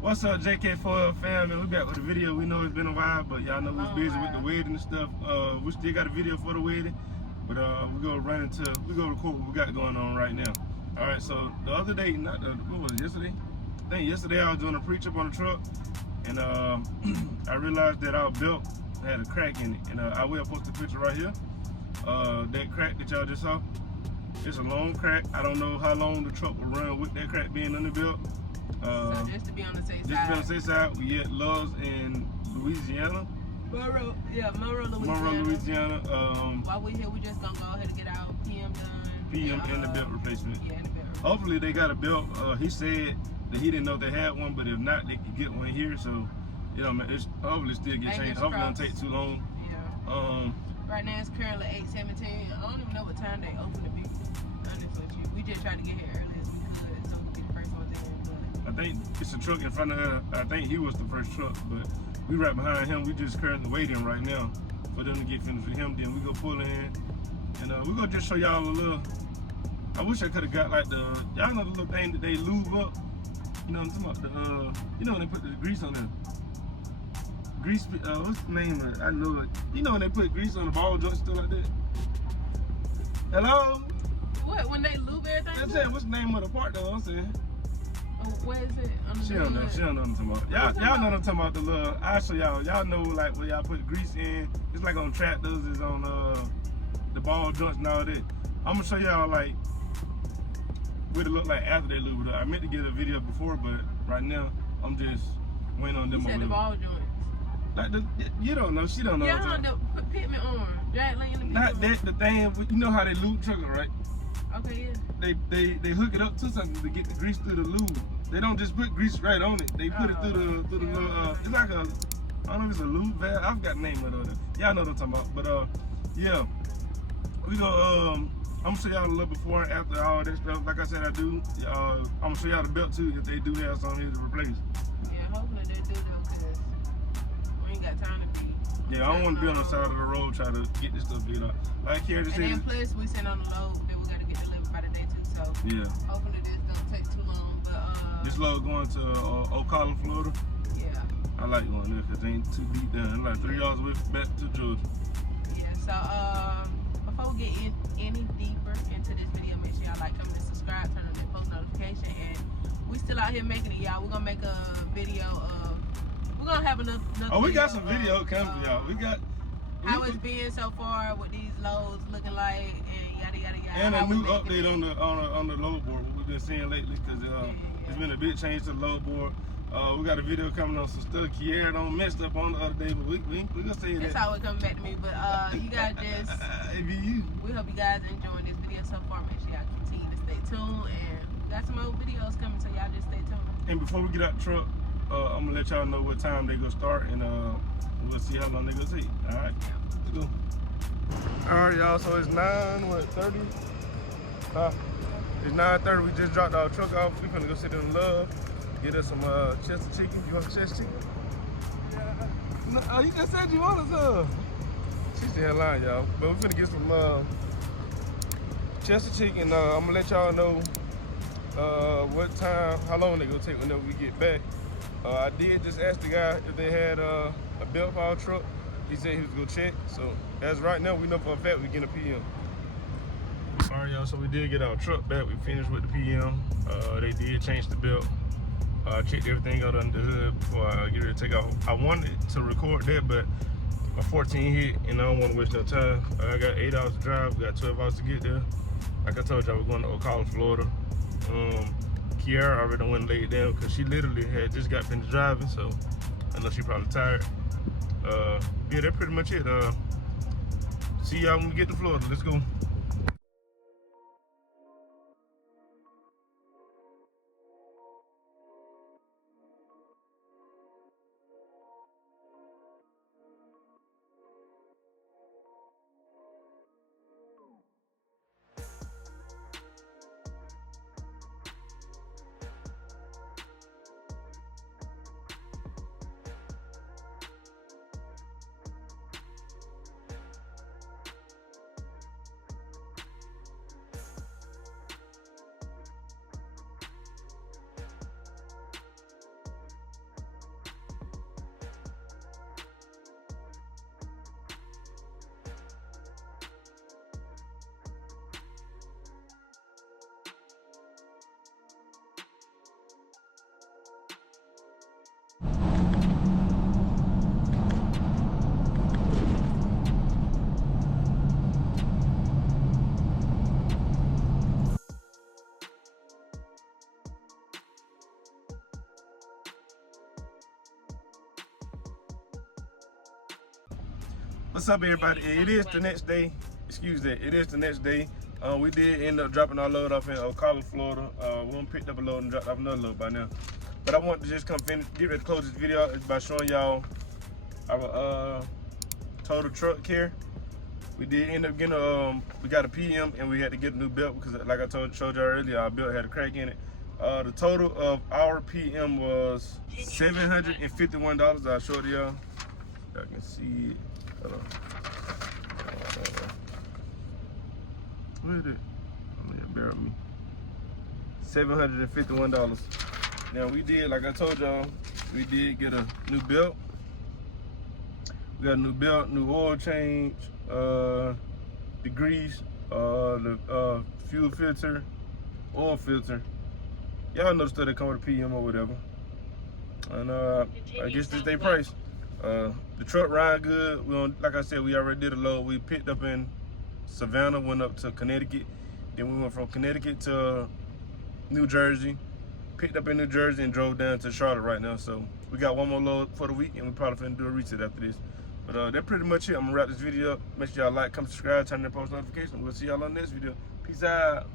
What's up, JK4 fam? Man, we back with the video. We know it's been a while, but y'all know we was busy with the wedding and stuff. We still got a video for the wedding, but we go record what we got going on right now. All right, so the other day, what was it, yesterday? I think yesterday I was doing a pre-trip on the truck, and I realized that our belt had a crack in it, and I will post a picture right here. That crack that y'all just saw, it's a long crack. I don't know how long the truck will run with that crack being on the belt. So just to be on the safe side. Just to be on the safe side, we at Love's in Louisiana. Monroe, Louisiana. Monroe, Louisiana. While we're here, we just gonna go ahead and get our PM done. PM and the belt replacement. Yeah, and the belt replacement. Hopefully they got a belt. He said that he didn't know they had one, but if not, they could get one here. So, you know, it's hopefully still get changed. Hopefully it don't take too long. Yeah. Right now it's currently 8:17. I don't even know what time they open to be. Honest with you, we just tried to get here early as we could, so we get the first ones in. I think it's a truck in front of her. I think he was the first truck, but we right behind him. We just currently waiting right now for them to get finished with him. Then we go pull in, and we're gonna just show y'all a little. I wish I could have got like y'all know the little thing that they lube up. You know what I'm talking about? You know when they put the grease on there. Grease. What's the name of it? I know it. You know when they put grease on the ball joint, stuff like that. Hello. What? When they lube everything? That's it. What's the name of the part though? I'm saying. Where is it? She don't know. She don't know what I'm talking about. Y'all know what I'm talking about. The little. I show y'all. Y'all know like where y'all put grease in. It's like on tractors. It's on the ball joints and all that. I'm gonna show y'all like what it look like after they lube it up. I meant to get a video before, but right now I'm just waiting on them. You said the ball joints. Like you don't know. She don't know. Yeah, the pitman arm. Drag lane in the pitman Not that the thing. You know how they lube trucks, right? Okay, yeah. They hook it up to something to get the grease through the lube. They don't just put grease right on it. They put it through the little. It's like I don't know if it's a lube valve. I forgot the name of it. Y'all know what I'm talking about. But yeah, we go. I'm gonna show y'all a little before and after all that stuff. Like I said, I do. I'm gonna show y'all the belt too if they do have something here to replace. Yeah, hopefully they do though, cause we ain't got time to be. Yeah, I don't want to be on the side of the road trying to get this stuff figured out. Like here, just and then plus we send on the load that we gotta get delivered by the day too. So yeah, hopefully this don't take too long. But this load going to Ocala, Florida. Yeah. I like going there because it ain't too deep down. It's like 3 hours away back to Georgia. Yeah. So before we get any deeper into this video, make sure y'all like, comment, and subscribe, turn on that post notification, and we still out here making it, y'all. We're gonna make a video of. We're gonna have another. Oh, we got some video coming for y'all. We got how it's been so far, what these loads looking like, and yada yada yada. And a new update on the load board. What we've been seeing lately, because it's been a big change to the load board. We got a video coming on some stuff Kiara done messed up on the other day, but we gonna say that. That's how it coming back to me. But you guys just it be you. We hope you guys enjoying this video so far. Make sure y'all continue to stay tuned, and we got some more videos coming, so y'all just stay tuned. And before we get out the truck, I'm gonna let y'all know what time they gonna start, and we'll see how long they gonna take. All right, let's go. All right, y'all. So it's 9:30. It's 9:30. We just dropped our truck off. We finna go sit in Love. Get us some Chester chicken. You want some Chester chicken? Yeah. No, you just said you wanted some. She's still lying, y'all. But we finna get some Chester chicken. I'm gonna let y'all know what time, how long they gonna take whenever we get back. I did just ask the guy if they had a belt for our truck. He said he was gonna check. So as right now, we know for a fact we get a PM. All right, y'all. So we did get our truck back. We finished with the PM. They did change the belt. I checked everything out under the hood before I get ready to take off. I wanted to record that, but my 14 hit, and I don't want to waste no time. I got 8 hours to drive. We got 12 hours to get there. Like I told y'all, we're going to Ocala, Florida. Kiara already went and laid down because she literally had just got finished driving, so I know she probably tired. Yeah, that's pretty much it. See y'all when we get to Florida. Let's go. What's up, everybody? It is the next day. Excuse that. It is the next day. We did end up dropping our load off in Ocala, Florida. We done picked up a load and dropped off another load by now. But I want to just come finish, get ready to close this video by showing y'all our total truck here. We did end up getting we got a PM and we had to get a new belt because, like I showed y'all earlier, our belt had a crack in it. The total of our PM was $751. I'll show it to y'all. Y'all can see it. Hold on. Where is it? Oh, yeah, bear with me. $751. Now we did, like I told y'all, we did get a new belt. We got a new belt, new oil change, the grease, the fuel filter, oil filter. Y'all know the stuff that come with a PM or whatever. And I guess this their price. The truck ride good. We on, like I said, we already did a load. We picked up in Savannah, went up to Connecticut. Then we went from Connecticut to New Jersey. Picked up in New Jersey and drove down to Charlotte right now. So we got one more load for the week, and we probably finna do a reset after this. But that's pretty much it. I'm gonna wrap this video up. Make sure y'all like, comment, subscribe, turn on the post notification. We'll see y'all on the next video. Peace out.